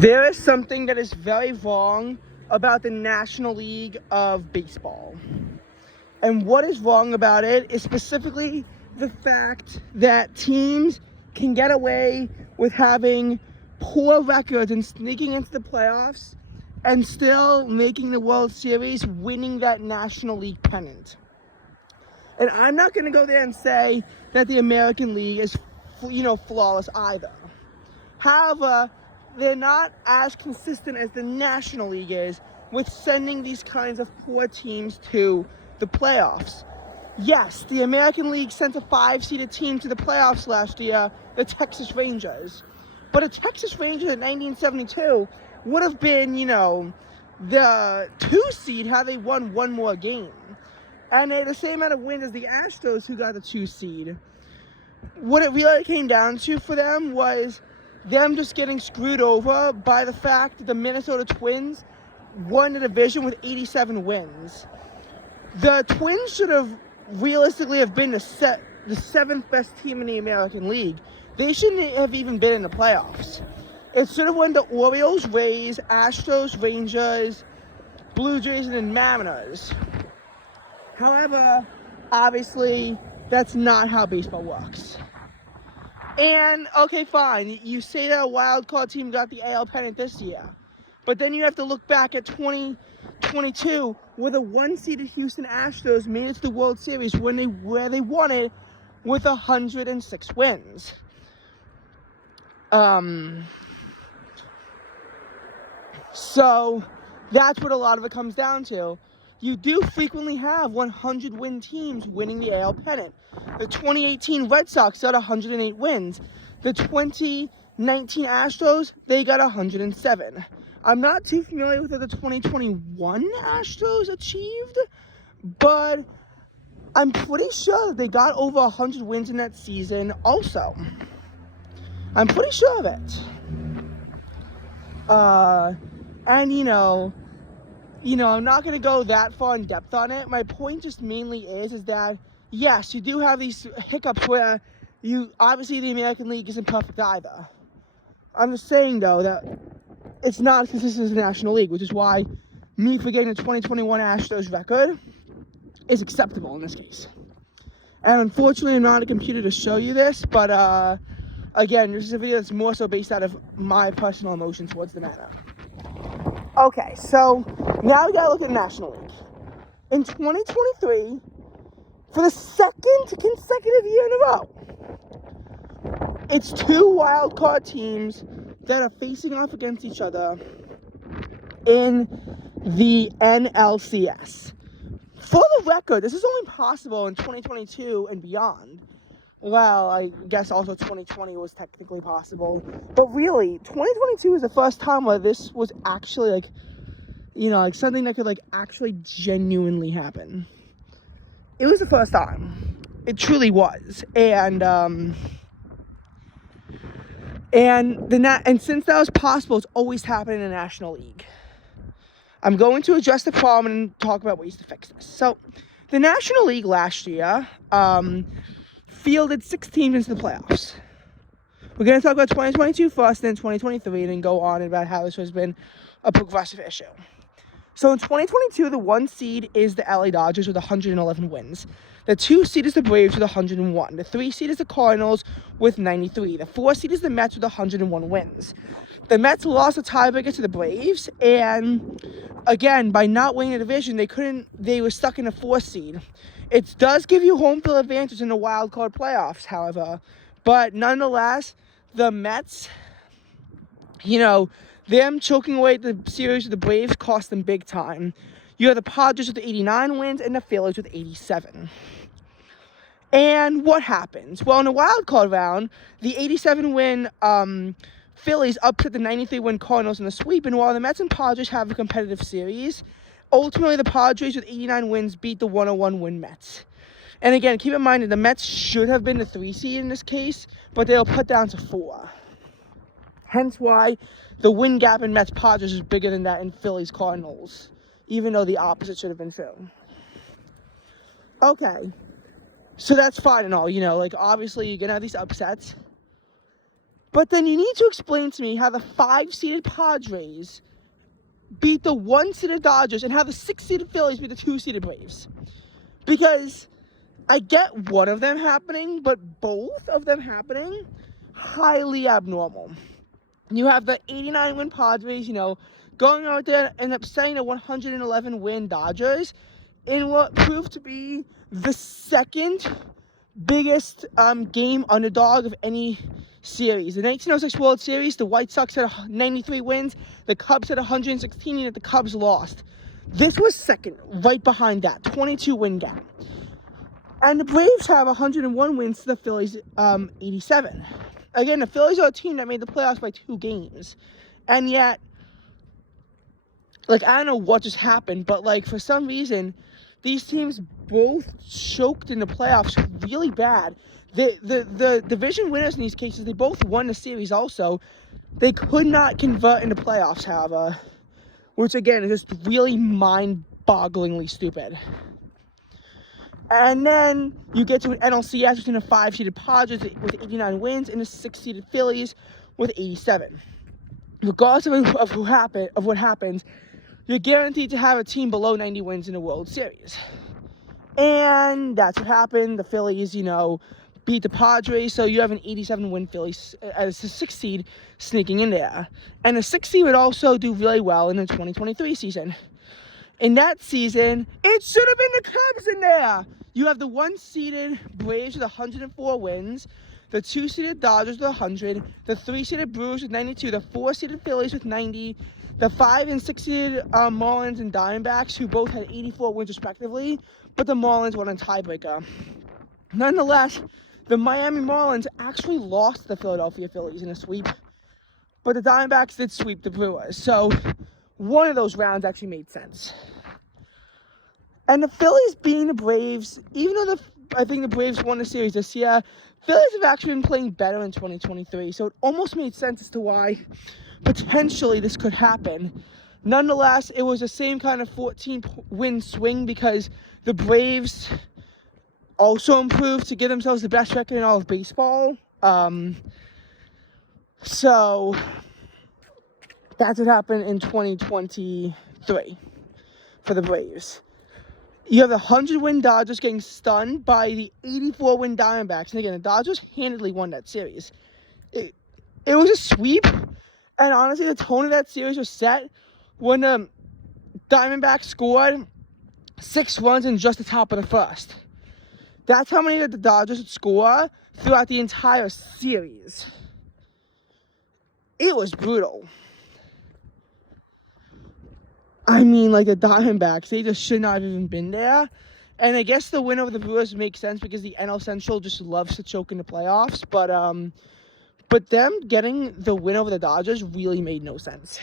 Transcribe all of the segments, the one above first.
There is something that is very wrong about the National League of Baseball. And what is wrong about it is specifically the fact that teams can get away with having poor records and sneaking into the playoffs and still making the World Series, winning that National League pennant. And I'm not going to go there and say that the American League is, flawless either. However, they're not as consistent as the National League is with sending these kinds of poor teams to the playoffs. Yes, the American League sent a 5-seeded team to the playoffs last year, the Texas Rangers. But a Texas Rangers in 1972 would have been, the 2-seed had they won one more game. And they had the same amount of wins as the Astros, who got the 2-seed. What it really came down to for them was them just getting screwed over by the fact that the Minnesota Twins won the division with 87 wins. The Twins should have realistically have been the 7th best team in the American League. They shouldn't have even been in the playoffs. It should have won the Orioles, Rays, Astros, Rangers, Blue Jays, and then Mariners. However, obviously, that's not how baseball works. And, okay, fine, you say that a wild card team got the AL pennant this year. But then you have to look back at 2022, where the 1-seeded Houston Astros made it to the World Series where they won it with 106 wins. So that's what a lot of it comes down to. You do frequently have 100-win teams winning the AL pennant. The 2018 Red Sox got 108 wins. The 2019 Astros, they got 107. I'm not too familiar with what the 2021 Astros achieved, but I'm pretty sure that they got over 100 wins in that season also. I'm pretty sure of it. I'm not going to go that far in depth on it. My point just mainly is that, yes, you do have these hiccups where obviously the American League isn't perfect either. I'm just saying, though, that it's not as consistent as the National League, which is why me forgetting the 2021 Astros record is acceptable in this case. And unfortunately, I'm not a computer to show you this, but again, this is a video that's more so based out of my personal emotion towards the matter. Okay, so now we gotta look at the National League. In 2023, for the second consecutive year in a row, it's 2 wild card teams that are facing off against each other in the NLCS. For the record, this is only possible in 2022 and beyond. Well, I guess also 2020 was technically possible. But really, 2022 was the first time where this was actually something that could actually genuinely happen. It was the first time. It truly was. And since that was possible, it's always happened in the National League. I'm going to address the problem and talk about ways to fix this. So, the National League last year fielded 6 teams into the playoffs. We're going to talk about 2022 first, then 2023, and then go on about how this has been a progressive issue. So in 2022, the 1 seed is the LA Dodgers with 111 wins. The 2 seed is the Braves with 101. The 3 seed is the Cardinals with 93. The 4 seed is the Mets with 101 wins. The Mets lost a tiebreaker to the Braves, and again, by not winning the division, they were stuck in a 4 seed. It does give you home field advantage in the wild card playoffs, however, but nonetheless, the Mets, them choking away at the series with the Braves cost them big time. You have the Padres with 89 wins and the Phillies with 87. And what happens? Well, in the wild card round, the 87-win Phillies upset the 93-win Cardinals in the sweep, and while the Mets and Padres have a competitive series, ultimately the Padres with 89 wins beat the 101-win Mets. And again, keep in mind that the Mets should have been the 3 seed in this case, but they were put down to 4. Hence why the win gap in Mets-Padres is bigger than that in Phillies-Cardinals, even though the opposite should have been true. Okay, so that's fine and all, obviously you're going to have these upsets. But then you need to explain to me how the 5-seeded Padres beat the 1-seeded Dodgers and how the 6-seeded Phillies beat the 2-seeded Braves. Because I get one of them happening, but both of them happening, highly abnormal. You have the 89-win Padres, going out there and upsetting the 111-win Dodgers in what proved to be the second biggest game underdog of any series. The 1906 World Series, the White Sox had 93 wins, the Cubs had 116, and the Cubs lost. This was second, right behind that, 22-win gap. And the Braves have 101 wins to the Phillies 87. Again, the Phillies are a team that made the playoffs by 2 games. And yet, I don't know what just happened, but, for some reason, these teams both choked in the playoffs really bad. The division winners in these cases, they both won the series also. They could not convert into playoffs, however, which, again, is just really mind-bogglingly stupid. And then you get to an NLCS between the 5-seeded Padres with 89 wins and the 6-seeded Phillies with 87. Regardless of what happens, you're guaranteed to have a team below 90 wins in the World Series. And that's what happened. The Phillies, beat the Padres, so you have an 87-win Phillies as the 6th seed sneaking in there. And the 6th seed would also do really well in the 2023 season. In that season, it should have been the Cubs in there. You have the 1-seeded Braves with 104 wins, the 2-seeded Dodgers with 100, the 3-seeded Brewers with 92, the 4-seeded Phillies with 90, the 5 and 6-seeded Marlins and Diamondbacks, who both had 84 wins respectively, but the Marlins won a tiebreaker. Nonetheless, the Miami Marlins actually lost the Philadelphia Phillies in a sweep, but the Diamondbacks did sweep the Brewers, so one of those rounds actually made sense. And the Phillies beating the Braves, even though I think the Braves won the series this year, Phillies have actually been playing better in 2023, so it almost made sense as to why potentially this could happen. Nonetheless, it was the same kind of 14-win swing because the Braves also improved to give themselves the best record in all of baseball. So that's what happened in 2023 for the Braves. You have the 100-win Dodgers getting stunned by the 84-win Diamondbacks. And again, the Dodgers handily won that series. It was a sweep. And honestly, the tone of that series was set when the Diamondbacks scored 6 runs in just the top of the first. That's how many the Dodgers would score throughout the entire series. It was brutal. I mean, the Diamondbacks, they just should not have even been there. And I guess the win over the Brewers makes sense because the NL Central just loves to choke in the playoffs. But them getting the win over the Dodgers really made no sense.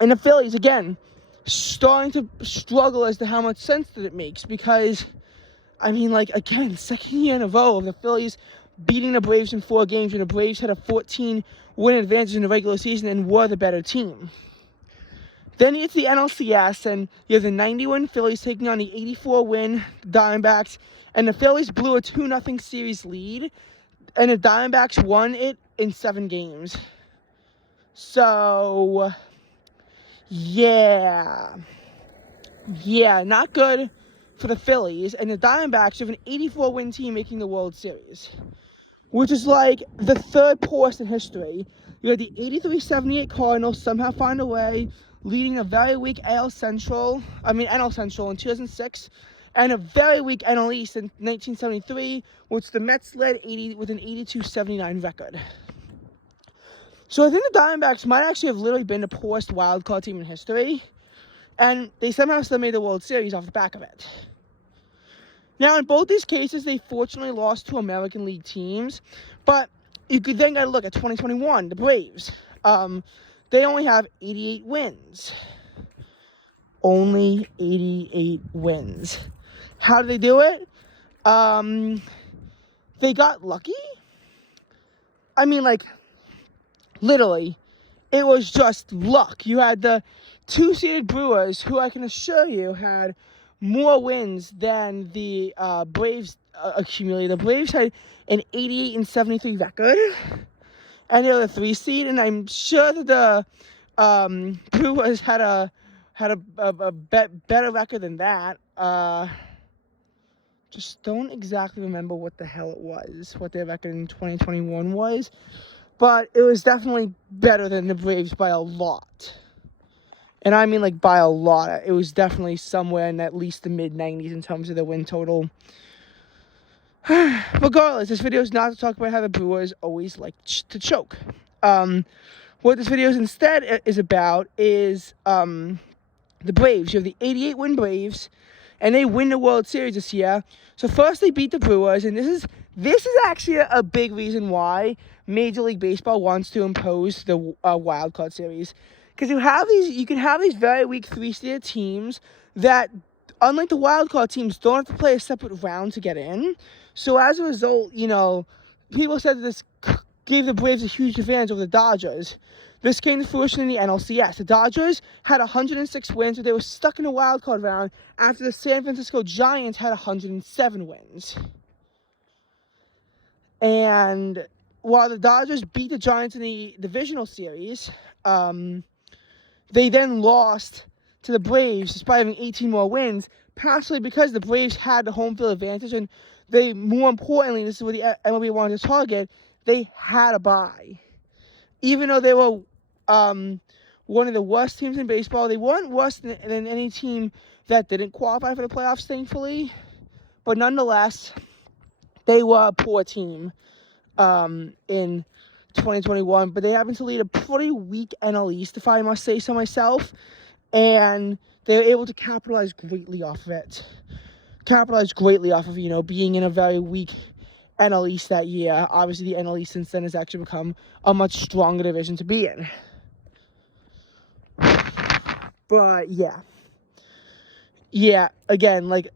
And the Phillies, again, starting to struggle as to how much sense that it makes because, again, second year in a row of the Phillies beating the Braves in 4 games when the Braves had a 14-win advantage in the regular season and were the better team. Then you get to the NLCS, and you have the 90-win Phillies taking on the 84-win Diamondbacks, and the Phillies blew a 2-0 series lead, and the Diamondbacks won it in 7 games. So, yeah, not good for the Phillies, and the Diamondbacks have an 84-win team making the World Series, which is the third poorest in history. You had the 83-78 Cardinals somehow find a way, leading a very weak NL Central in 2006, and a very weak NL East in 1973, which the Mets led with an 82-79 record. So I think the Diamondbacks might actually have literally been the poorest wildcard team in history, and they somehow still made the World Series off the back of it. Now, in both these cases, they fortunately lost to American League teams, but you could then gotta look at 2021, the Braves. They only have 88 wins. Only 88 wins. How did they do it? They got lucky. Literally, it was just luck. You had the 2-seeded Brewers, who I can assure you had more wins than the Braves accumulated. The Braves had an 88-73 record, and they were the 3 seed. And I'm sure that the Brewers had a better record than that. Just don't exactly remember what the hell it was, what their record in 2021 was, but it was definitely better than the Braves by a lot. And I mean, like, by a lot. It was definitely somewhere in at least the mid-90s in terms of the win total. Regardless, this video is not to talk about how the Brewers always like to choke. What this video is instead is about is the Braves. You have the 88-win Braves, and they win the World Series this year. So first they beat the Brewers, and this is actually a big reason why Major League Baseball wants to impose the wild card series. Because you can have these very weak 3-seeded teams that, unlike the wild card teams, don't have to play a separate round to get in. So as a result, people said that this gave the Braves a huge advantage over the Dodgers. This came to fruition in the NLCS. The Dodgers had 106 wins, but they were stuck in a wild card round after the San Francisco Giants had 107 wins. And while the Dodgers beat the Giants in the divisional series, they then lost to the Braves despite having 18 more wins, partially because the Braves had the home field advantage, and they, more importantly, this is what the MLB wanted to target, they had a bye. Even though they were one of the worst teams in baseball, they weren't worse than any team that didn't qualify for the playoffs, thankfully. But nonetheless, they were a poor team in 2021, but they happen to lead a pretty weak NL East, if I must say so myself, and they were able to capitalize greatly off of it. Being in a very weak NL East that year. Obviously, the NL East since then has actually become a much stronger division to be in. But yeah, again, like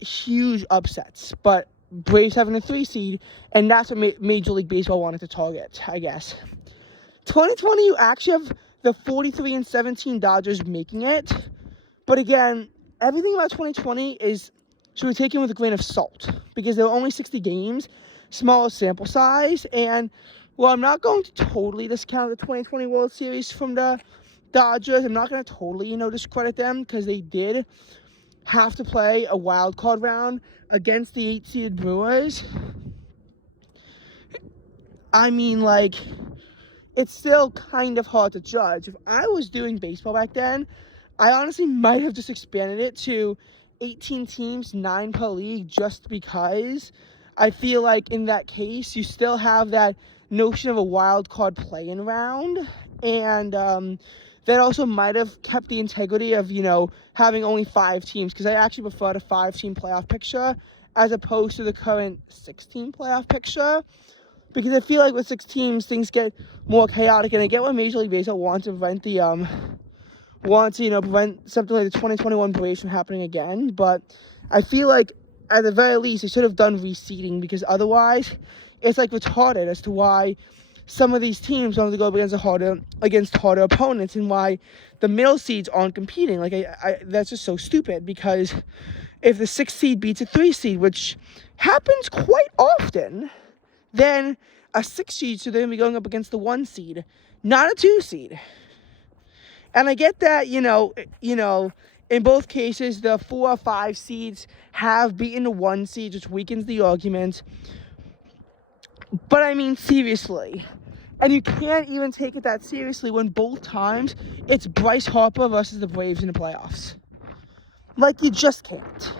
huge upsets, but Braves having a 3 seed, and that's what Major League Baseball wanted to target, I guess. 2020, you actually have the 43-17 Dodgers making it, but again, everything about 2020 should be taken with a grain of salt, because there were only 60 games, smaller sample size, and while I'm not going to totally discount the 2020 World Series from the Dodgers, I'm not going to totally, discredit them, because they did have to play a wild card round against the 8-seeded Brewers. I mean, it's still kind of hard to judge. If I was doing baseball back then, I honestly might have just expanded it to 18 teams, 9 per league, just because I feel like in that case, you still have that notion of a wild card play-in round, and that also might have kept the integrity of, having only 5 teams, because I actually prefer the 5-team playoff picture as opposed to the current 6-team playoff picture, because I feel like with 6 teams, things get more chaotic, and I get what Major League Baseball wants to prevent prevent something like the 2021 Braves from happening again, but I feel like at the very least, they should have done reseeding, because otherwise, it's retarded as to why some of these teams want to go against harder opponents, and why the middle seeds aren't competing. That's just so stupid, because if the 6th seed beats a 3 seed, which happens quite often, then a 6 seed should then be going up against the 1 seed, not a 2 seed. And I get that, in both cases, the 4 or 5 seeds have beaten the 1 seed, which weakens the argument. But I mean, seriously. And you can't even take it that seriously when both times it's Bryce Harper versus the Braves in the playoffs. You just can't.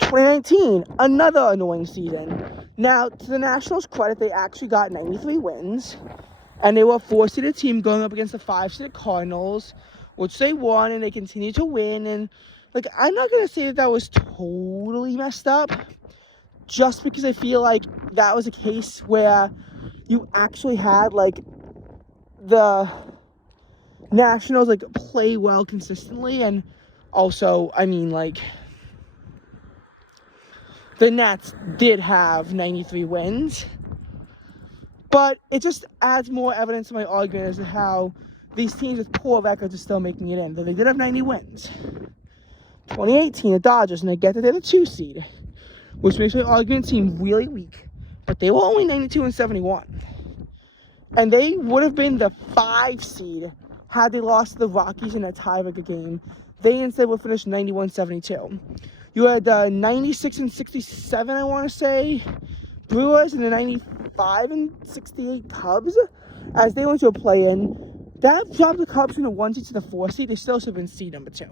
2019, another annoying season. Now, to the Nationals' credit, they actually got 93 wins. And they were a 4-seeded team going up against the 5-seeded Cardinals, which they won, and they continued to win. And, I'm not going to say that was totally messed up, just because I feel like that was a case where you actually had, the Nationals, play well consistently. And also, I mean, the Nats did have 93 wins. But it just adds more evidence to my argument as to how these teams with poor records are still making it in, though they did have 90 wins. 2018, the Dodgers, and I get that they're the 2 seed. which makes my argument seem really weak. But they were only 92-71. And they would have been the 5 seed had they lost to the Rockies in a tiebreaker game. They instead would finish 91-72. You had the 96-67, I want to say, Brewers, and the 95-68 Cubs as they went to a play-in. That dropped the Cubs from the 1 seed to the 4 seed. They still should have been seed number 2.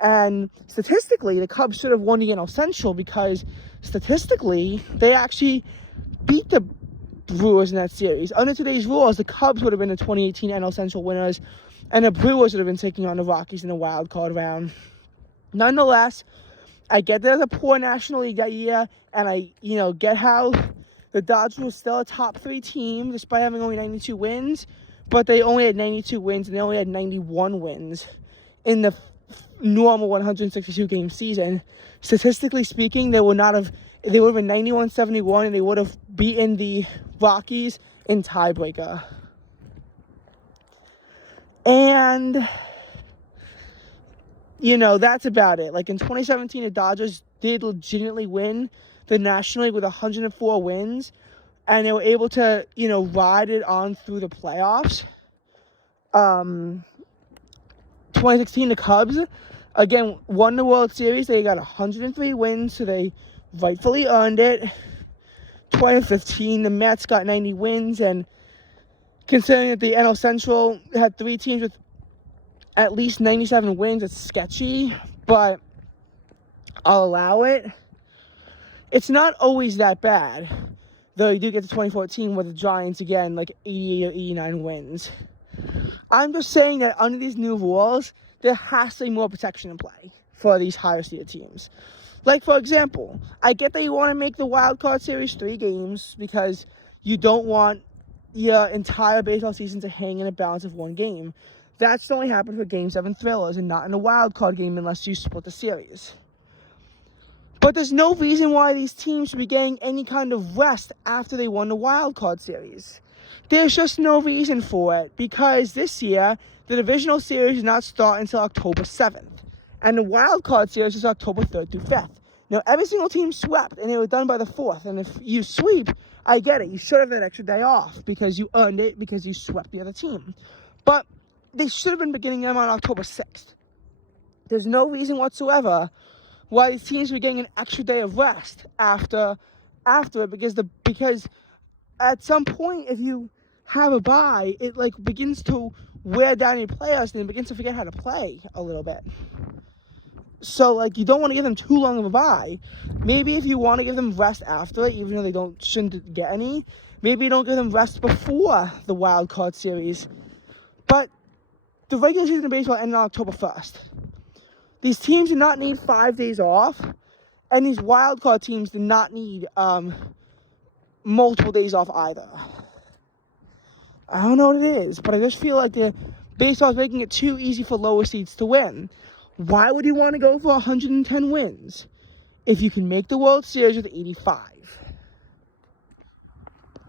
And statistically, the Cubs should have won the NL Central because statistically, they actually beat the Brewers in that series. Under today's rules, the Cubs would have been the 2018 NL Central winners, and the Brewers would have been taking on the Rockies in the wild card round. Nonetheless, I get there's a poor National League that year, and I, get how the Dodgers were still a top 3 team despite having only 92 wins, but they only had 92 wins and they only had 91 wins in the normal 162 game season. Statistically speaking, they would have been 91-71 and they would have beaten the Rockies in tiebreaker. And that's about it. Like in 2017, the Dodgers did legitimately win the National League with 104 wins, and they were able to, ride it on through the playoffs. 2016, the Cubs, again, won the World Series. They got 103 wins, so they rightfully earned it. 2015, the Mets got 90 wins, and considering that the NL Central had 3 teams with at least 97 wins, it's sketchy, but I'll allow it. It's not always that bad, though you do get to 2014 with the Giants again, like 80 or 89 wins. I'm just saying that under these new rules, there has to be more protection in play for these higher seeded teams. Like, for example, I get that you want to make the wild card series 3 games because you don't want your entire baseball season to hang in a balance of 1 game. That's only happened for Game 7 thrillers and not in a wild card game unless you split the series. But there's no reason why these teams should be getting any kind of rest after they won the wild card series. There's just no reason for it because this year, the divisional series does not start until October 7th. And the wild card series is October 3rd through 5th. Now, every single team swept, and they were done by the 4th. And if you sweep, I get it. You should have that extra day off because you earned it because you swept the other team. But they should have been beginning them on October 6th. There's no reason whatsoever why these teams were getting an extra day of rest after it because at some point, if you have a bye, it begins to wear down your players and it begins to forget how to play a little bit. So, you don't want to give them too long of a bye. Maybe if you want to give them rest after it, even though they shouldn't get any, maybe you don't give them rest before the wild card series. But the regular season of baseball ended on October 1st. These teams do not need 5 days off, and these wild card teams do not need multiple days off either. I don't know what it is, but I just feel like the baseball is making it too easy for lower seeds to win. Why would you want to go for 110 wins if you can make the World Series with 85?